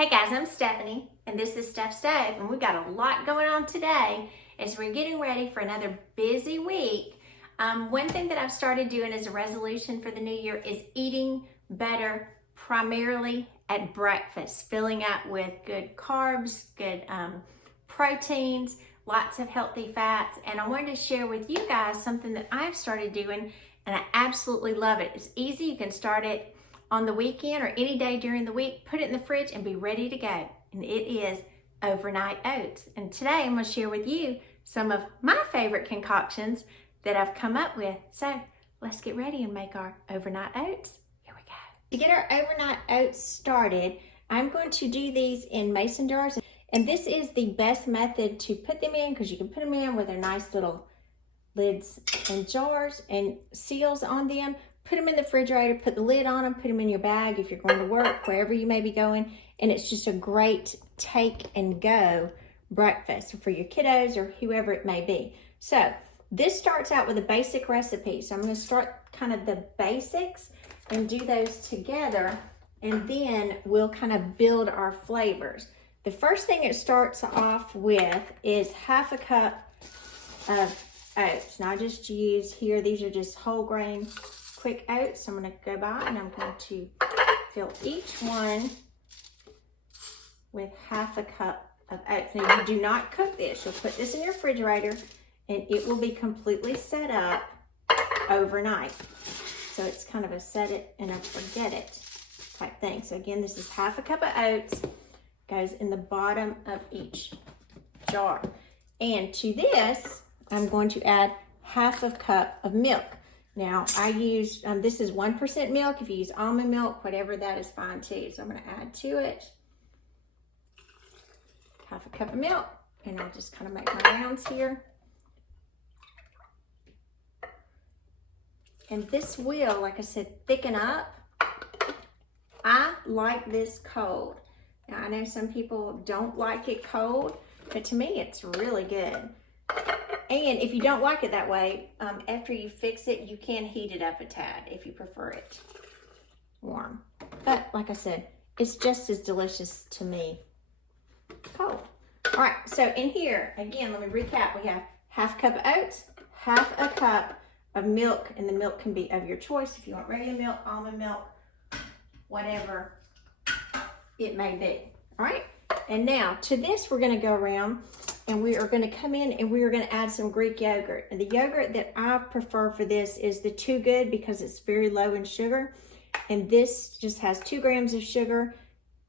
Hey guys, I'm Stephanie, and this is Steph Stove, and we've got a lot going on today as we're getting ready for another busy week. One thing that I've started doing as a resolution for the new year is eating better, primarily at breakfast, filling up with good carbs, good proteins, lots of healthy fats, and I wanted to share with you guys something that I've started doing, and I absolutely love it. It's easy. You can start it on the weekend or any day during the week, put it in the fridge and be ready to go. And it is overnight oats. And today I'm going to share with you some of my favorite concoctions that I've come up with. So let's get ready and make our overnight oats. Here we go. To get our overnight oats started, I'm going to do these in mason jars. And this is the best method to put them in because you can put them in with their nice little lids and jars and seals on them. Put them in the refrigerator, put the lid on them, put them in your bag if you're going to work, wherever you may be going. And it's just a great take and go breakfast for your kiddos or whoever it may be. So this starts out with a basic recipe. So I'm going to start kind of the basics and do those together. And then we'll kind of build our flavors. The first thing it starts off with is half a cup of oats. Now I just use here, these are just whole grain quick oats. So I'm going to go by and I'm going to fill each one with half a cup of oats. Now you do not cook this. You'll put this in your refrigerator and it will be completely set up overnight. So it's kind of a set it and a forget it type thing. So again, this is half a cup of oats, goes in the bottom of each jar. And to this, I'm going to add half a cup of milk. Now I use, this is 1% milk. If you use almond milk, whatever, that is fine too. So I'm going to add to it half a cup of milk, and I'll just kind of make my rounds here. And this will, like I said, thicken up. I like this cold. Now I know some people don't like it cold, but to me it's really good. And if you don't like it that way, after you fix it, you can heat it up a tad if you prefer it warm. But like I said, it's just as delicious to me cold. All right, so in here, again, let me recap. We have half a cup of oats, half a cup of milk, and the milk can be of your choice if you want regular milk, almond milk, whatever it may be. All right, and now to this, we're gonna go around and we are going to come in and we are going to add some Greek yogurt. And the yogurt that I prefer for this is the Too Good because it's very low in sugar. And this just has 2 grams of sugar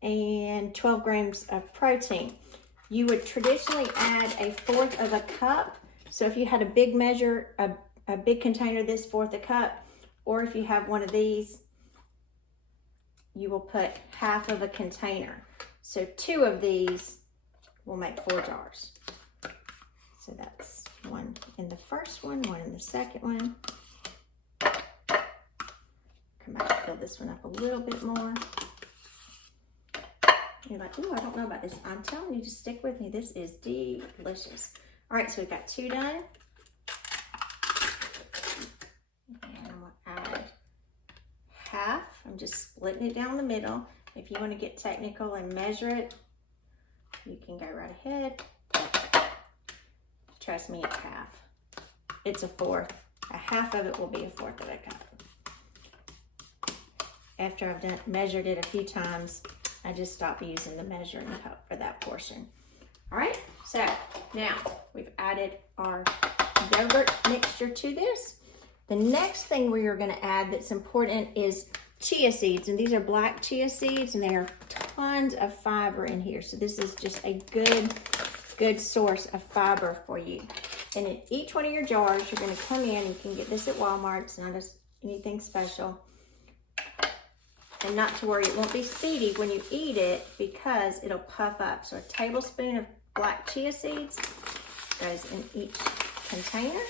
and 12 grams of protein. You would traditionally add 1/4 of a cup. So if you had a big measure, a big container, this 1/4 a cup, or if you have one of these, you will put half of a container. So 2 of these will make 4 jars. So that's 1 in the first one, 1 in the second one. Come back and fill this one up a little bit more. You're like, ooh, I don't know about this. I'm telling you, just stick with me. This is delicious. All right, so we've got 2 done. And I'm gonna add half. I'm just splitting it down the middle. If you want to get technical and measure it, you can go right ahead. Trust me, it's half. It's 1/4. A half of it will be 1/4 of a cup. After I've measured it a few times, I just stop using the measuring cup for that portion. All right, so now we've added our yogurt mixture to this. The next thing we are going to add that's important is chia seeds, and these are black chia seeds, and there are tons of fiber in here. So this is just a good source of fiber for you. And in each one of your jars, you're going to come in. You can get this at Walmart. It's not anything special. And not to worry, it won't be seedy when you eat it because it'll puff up. So a tablespoon of black chia seeds goes in each container.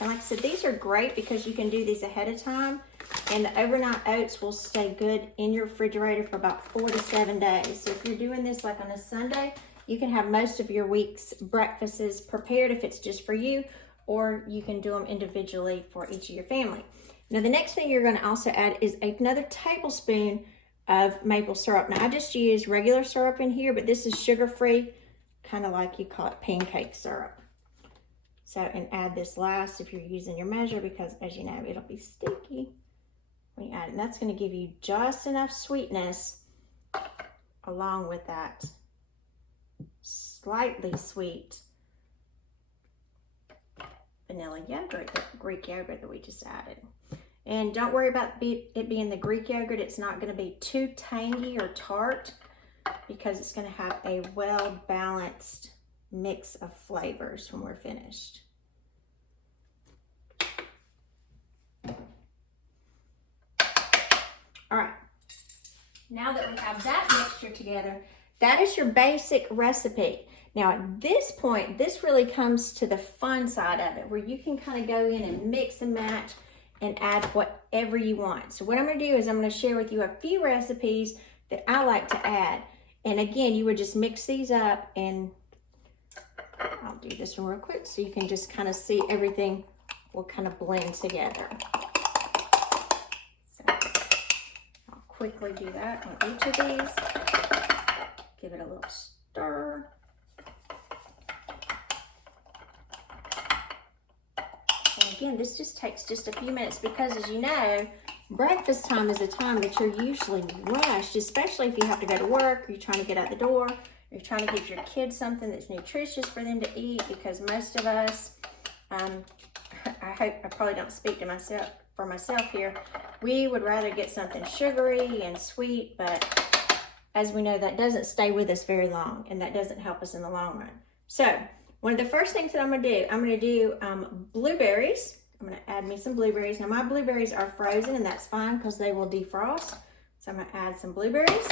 And like I said, these are great because you can do these ahead of time, and the overnight oats will stay good in your refrigerator for about 4 to 7 days. So if you're doing this like on a Sunday, you can have most of your week's breakfasts prepared if it's just for you, or you can do them individually for each of your family. Now the next thing you're going to also add is another tablespoon of maple syrup. Now I just use regular syrup in here, but this is sugar-free, kind of like you call it pancake syrup. So, and add this last if you're using your measure, because as you know, it'll be sticky when you add it. And that's going to give you just enough sweetness along with that slightly sweet vanilla yogurt, the Greek yogurt that we just added. And don't worry about it being the Greek yogurt. It's not going to be too tangy or tart because it's going to have a well-balanced mix of flavors when we're finished. All right, now that we have that mixture together, that is your basic recipe. Now at this point, this really comes to the fun side of it, where you can kind of go in and mix and match and add whatever you want. So what I'm going to do is I'm going to share with you a few recipes that I like to add. And again, you would just mix these up, and I'll do this one real quick so you can just kind of see everything will kind of blend together. So I'll quickly do that on each of these. Give it a little stir. And again, this just takes just a few minutes because, as you know, breakfast time is a time that you're usually rushed, especially if you have to go to work, or you're trying to get out the door, you're trying to give your kids something that's nutritious for them to eat, because most of us, I probably don't speak to myself for myself here, we would rather get something sugary and sweet, but as we know, that doesn't stay with us very long, and that doesn't help us in the long run. So one of the first things that I'm going to do blueberries. I'm going to add me some blueberries. Now my blueberries are frozen, and that's fine because they will defrost. So I'm going to add some blueberries.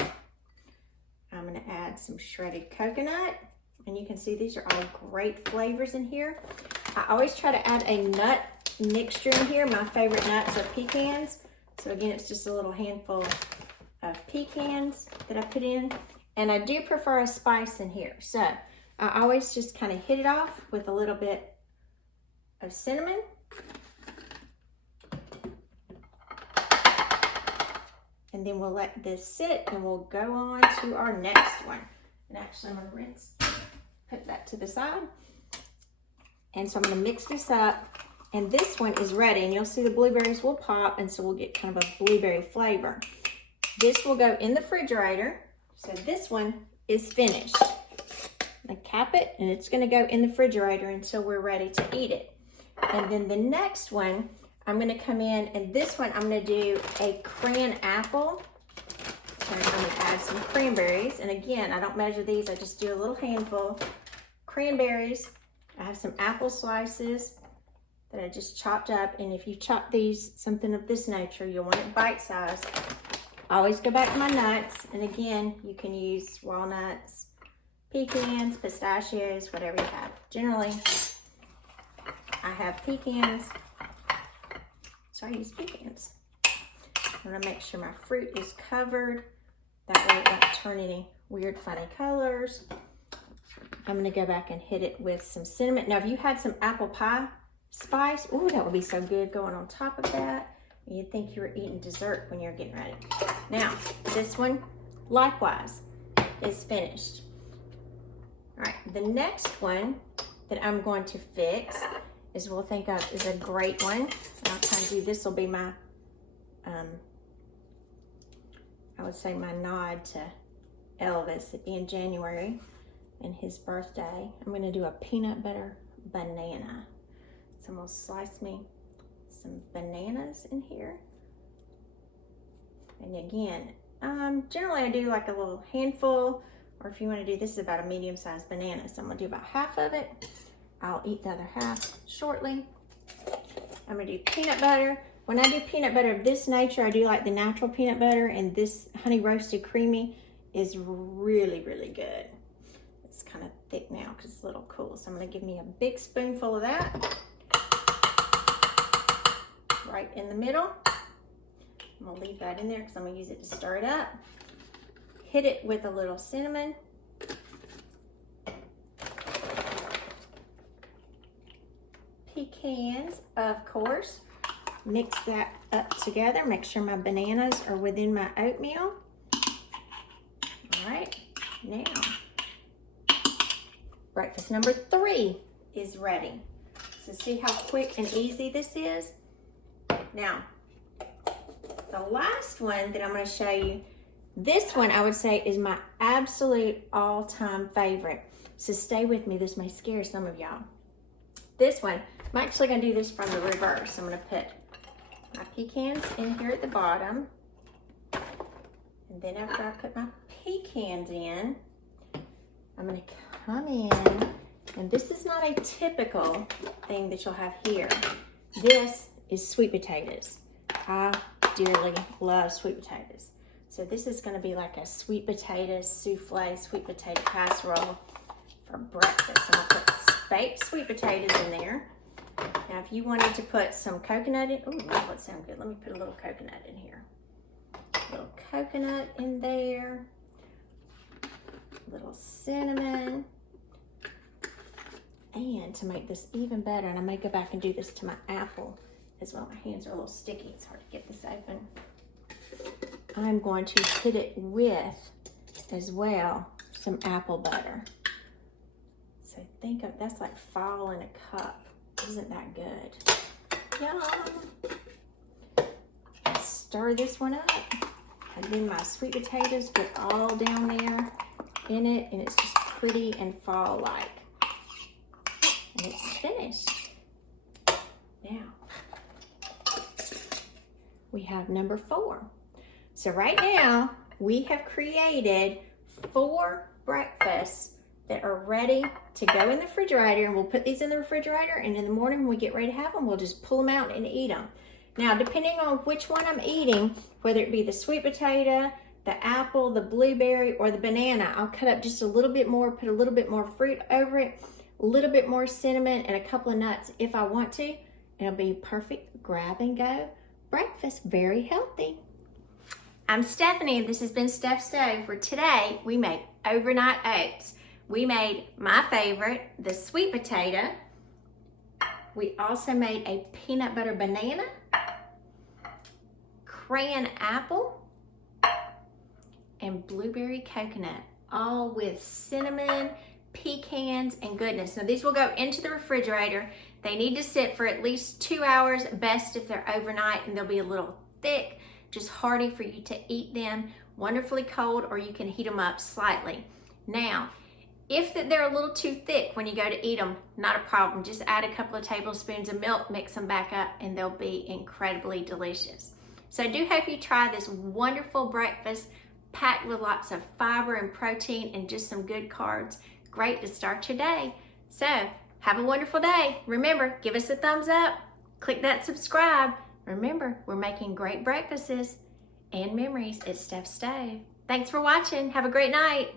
I'm going to add some shredded coconut, and you can see these are all great flavors in here. I always try to add a nut mixture in here. My favorite nuts are pecans. So again, it's just a little handful of pecans that I put in, and I do prefer a spice in here. So I always just kind of hit it off with a little bit of cinnamon. And then we'll let this sit, and we'll go on to our next one. And actually, I'm going to rinse, put that to the side. And so I'm going to mix this up, and this one is ready. And you'll see the blueberries will pop, and so we'll get kind of a blueberry flavor. This will go in the refrigerator. So this one is finished. I cap it, and it's going to go in the refrigerator until we're ready to eat it. And then the next one, I'm going to come in, and this one I'm going to do a cran apple, and I'm going to add some cranberries. And again, I don't measure these, I just do a little handful. Cranberries, I have some apple slices that I just chopped up, and if you chop these, something of this nature, you'll want it bite-sized. I always go back to my nuts, and again, you can use walnuts, pecans, pistachios, whatever you have. Generally, I have pecans. So I use pecans. I'm going to make sure my fruit is covered. That way it won't turn any weird, funny colors. I'm going to go back and hit it with some cinnamon. Now, if you had some apple pie spice, ooh, that would be so good going on top of that. You'd think you were eating dessert when you're getting ready. Now, this one, likewise, is finished. All right, the next one that I'm going to fix is we'll think of is a great one. I'll kind of do, this will be my, I would say my nod to Elvis. It being January and his birthday. I'm going to do a peanut butter banana. So I'm going to slice me some bananas in here. And again, generally I do like a little handful, or if you want to do, this is about a medium-sized banana. So I'm going to do about half of it. I'll eat the other half shortly. I'm going to do peanut butter. When I do peanut butter of this nature, I do like the natural peanut butter, and this honey roasted creamy is really, really good. It's kind of thick now because it's a little cool. So I'm going to give me a big spoonful of that. Right in the middle. I'm going to leave that in there because I'm going to use it to stir it up. Hit it with a little cinnamon. Pecans, of course. mix that up together. Make sure my bananas are within my oatmeal. All right, now breakfast number 3 is ready. So see how quick and easy this is? Now, the last one that I'm going to show you, this one I would say is my absolute all-time favorite. So stay with me, this may scare some of y'all. This one, I'm actually going to do this from the reverse. I'm going to put my pecans in here at the bottom. And then after I put my pecans in, I'm going to come in, and this is not a typical thing that you'll have here. This is sweet potatoes. I dearly love sweet potatoes. So this is going to be like a sweet potato souffle, sweet potato casserole for breakfast. I'm going to put baked sweet potatoes in there. Now if you wanted to put some coconut in, oh, that would sound good. Let me put a little coconut in here. A little coconut in there. A little cinnamon. And to make this even better, and I may go back and do this to my apple as well. My hands are a little sticky. It's hard to get this open. I'm going to put it with, as well, some apple butter. So think of, that's like fall in a cup. Isn't that good? Yum. Stir this one up. And then my sweet potatoes get all down there in it, and it's just pretty and fall-like. And it's finished. Now, we have number 4. So right now, we have created 4 breakfasts that are ready to go in the refrigerator, and we'll put these in the refrigerator, and in the morning when we get ready to have them, we'll just pull them out and eat them. Now, depending on which one I'm eating, whether it be the sweet potato, the apple, the blueberry, or the banana, I'll cut up just a little bit more, put a little bit more fruit over it, a little bit more cinnamon, and a couple of nuts if I want to. It'll be perfect grab and go breakfast, very healthy. I'm Stephanie, and this has been Steph's Stove, where today we made overnight oats. We made my favorite, the sweet potato. We also made a peanut butter banana, crayon apple, and blueberry coconut, all with cinnamon, pecans, and goodness. Now these will go into the refrigerator. They need to sit for at least 2 hours, best if they're overnight, and they'll be a little thick, just hearty for you to eat them, wonderfully cold, or you can heat them up slightly. Now, if they're a little too thick when you go to eat them, not a problem. Just add a couple of tablespoons of milk, mix them back up, and they'll be incredibly delicious. So I do hope you try this wonderful breakfast packed with lots of fiber and protein and just some good carbs. Great to start your day. So have a wonderful day. Remember, give us a thumbs up. Click that subscribe. Remember, we're making great breakfasts and memories at Steph's Stove. Thanks for watching. Have a great night.